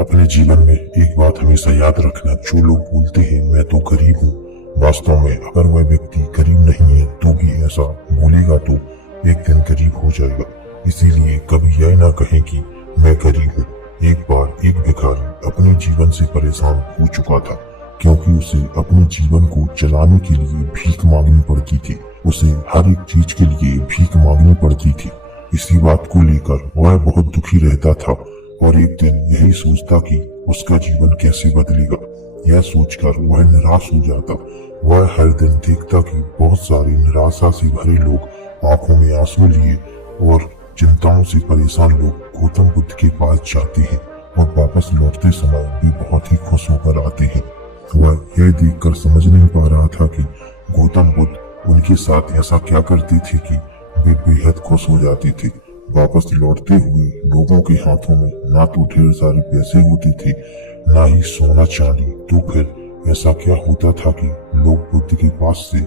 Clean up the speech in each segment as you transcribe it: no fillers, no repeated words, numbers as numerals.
अपने जीवन में एक बात हमेशा याद रखना, जो लोग बोलते हैं मैं तो गरीब हूँ, वास्तव में अगर वह व्यक्ति गरीब नहीं है तो भी ऐसा बोलेगा तो एक दिन गरीब हो जाएगा। इसीलिए कभी यह ना कहें कि मैं गरीब हूँ। एक बार एक भिखारी अपने जीवन से परेशान हो चुका था, क्योंकि उसे अपने जीवन को चलाने के लिए भीख मांगनी पड़ती थी। उसे हर एक चीज के लिए भीख मांगनी पड़ती थी। इसी बात को लेकर वह बहुत दुखी रहता था और एक दिन यही सोचता कि उसका जीवन कैसे बदलेगा। यह सोचकर वह निराश हो जाता। वह हर दिन देखता कि बहुत सारे निराशा से भरे लोग आंखों में आंसू लिए और चिंताओं से परेशान लोग गौतम बुद्ध के पास जाते हैं और वापस लौटते समय भी बहुत ही खुश होकर आते हैं। वह यह देखकर समझ नहीं पा रहा था कि गौतम बुद्ध उनके साथ ऐसा क्या करते थे कि वे बेहद खुश हो जाते थे। वापस लौटते हुए लोगों के हाथों में ना तो ढेर सारे पैसे होते थे, ना ही सोना चांदी। तो फिर ऐसा क्या होता था कि लोग बुद्ध के पास से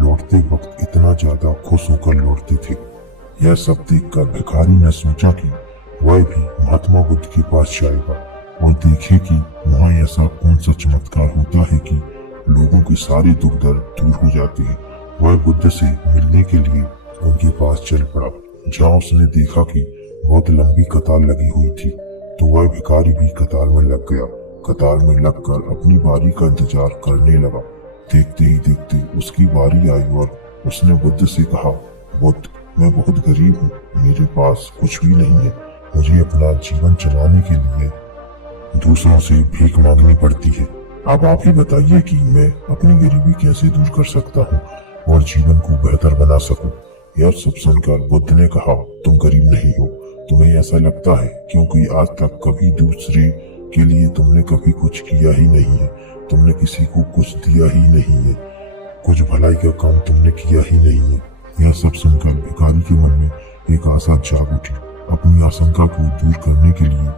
लौटते वक्त इतना ज्यादा खुश होकर लौटते थे। यह सब देखकर भिखारी ने सोचा कि वह भी महात्मा बुद्ध के पास जाएगा और देखे कि वहाँ ऐसा कौन सा चमत्कार होता है कि लोगों के सारे दुख दर्द दूर हो जाते हैं। वह बुद्ध से मिलने के लिए उनके पास चल पड़ा। जहाँ उसने देखा कि बहुत लंबी कतार लगी हुई थी, तो वह भिखारी भी कतार में लग गया। कतार में लगकर अपनी बारी का इंतजार करने लगा। देखते ही देखते उसकी बारी आई और उसने बुद्ध से कहा, बुद्ध, मैं बहुत गरीब हूँ, मेरे पास कुछ भी नहीं है। मुझे अपना जीवन चलाने के लिए दूसरों से भीख मांगनी पड़ती है। अब आप ही बताइए कि मैं अपनी गरीबी कैसे दूर कर सकता हूँ और जीवन को बेहतर बना सकूं। यह सब सुनकर बुद्ध ने कहा, तुम गरीब नहीं हो, तुम्हें ऐसा लगता है क्योंकि आज तक कभी दूसरे के लिए तुमने कभी कुछ किया ही नहीं है। तुमने किसी को कुछ दिया ही नहीं है, कुछ भलाई का काम तुमने किया ही नहीं है। यह सब सुनकर भिखारी के मन में एक आशा जाग उठी। अपनी आशंका को दूर करने के लिए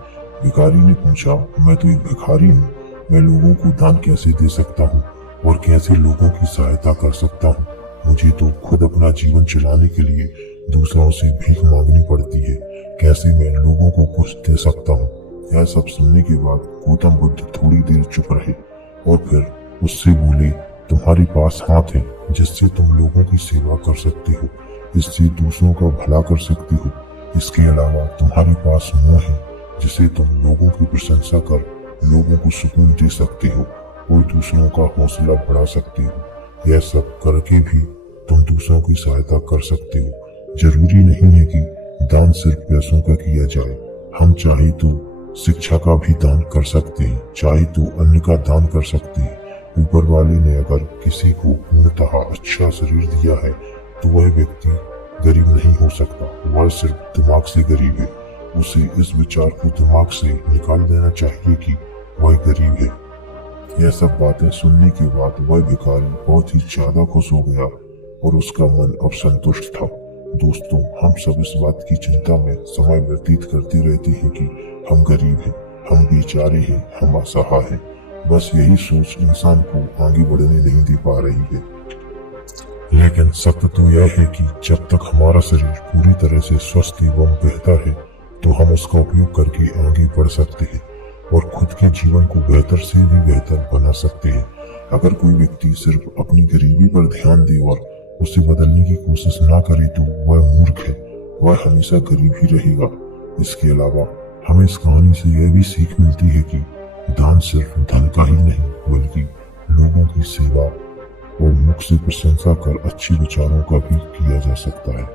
भिखारी ने पूछा, मैं तो एक भिखारी हूँ, मैं लोगों को दान कैसे दे सकता हूँ और कैसे लोगों की सहायता कर सकता हूँ। मुझे तो खुद अपना जीवन चलाने के लिए दूसरों से भीख मांगनी पड़ती है, कैसे मैं लोगों को कुछ दे सकता हूँ। यह सब सुनने के बाद गौतम बुद्ध थोड़ी देर चुप रहे और फिर उससे बोले, तुम्हारे पास हाथ है जिससे तुम लोगों की सेवा कर सकते हो, इससे दूसरों का भला कर सकते हो। इसके अलावा तुम्हारे पास मुंह है जिसे तुम लोगों की प्रशंसा कर लोगों को सुकून दे सकते हो और दूसरों का हौसला बढ़ा सकते हो। यह सब करके भी तुम दूसरों की सहायता कर सकते हो। जरूरी नहीं है कि दान सिर्फ पैसों का किया जाए। हम चाहे तो शिक्षा का भी दान कर सकते हैं, चाहे तो अन्न का दान कर सकते हैं। ऊपर वाले ने अगर किसी को पूर्णतः अच्छा शरीर दिया है तो वह व्यक्ति गरीब नहीं हो सकता, वह सिर्फ दिमाग से गरीब है। उसे इस विचार को दिमाग से निकाल देना चाहिए कि वह गरीब है। यह सब बातें सुनने के बाद वह भिखारी बहुत ही ज्यादा खुश हो गया और उसका मन अब संतुष्ट था। दोस्तों, हम सब इस बात की चिंता में समय व्यतीत करते रहते हैं कि हम गरीब हैं, हम बेचारे हैं, हम असहाय हैं। बस यही सोच इंसान को आगे बढ़ने नहीं दे पा रही है। लेकिन सत्य तो यह है कि जब तक हमारा शरीर पूरी तरह से स्वस्थ एवं बेहतर है तो हम उसका उपयोग करके आगे बढ़ सकते हैं और खुद के जीवन को बेहतर से भी बेहतर बना सकते हैं। अगर कोई व्यक्ति सिर्फ अपनी गरीबी पर ध्यान दे और उसे बदलने की कोशिश ना करे तो वह मूर्ख है, वह हमेशा गरीब ही रहेगा। इसके अलावा हमें इस कहानी से यह भी सीख मिलती है कि दान सिर्फ धन का ही नहीं बल्कि लोगों की सेवा और मुख से प्रशंसा कर अच्छे विचारों का भी किया जा सकता है।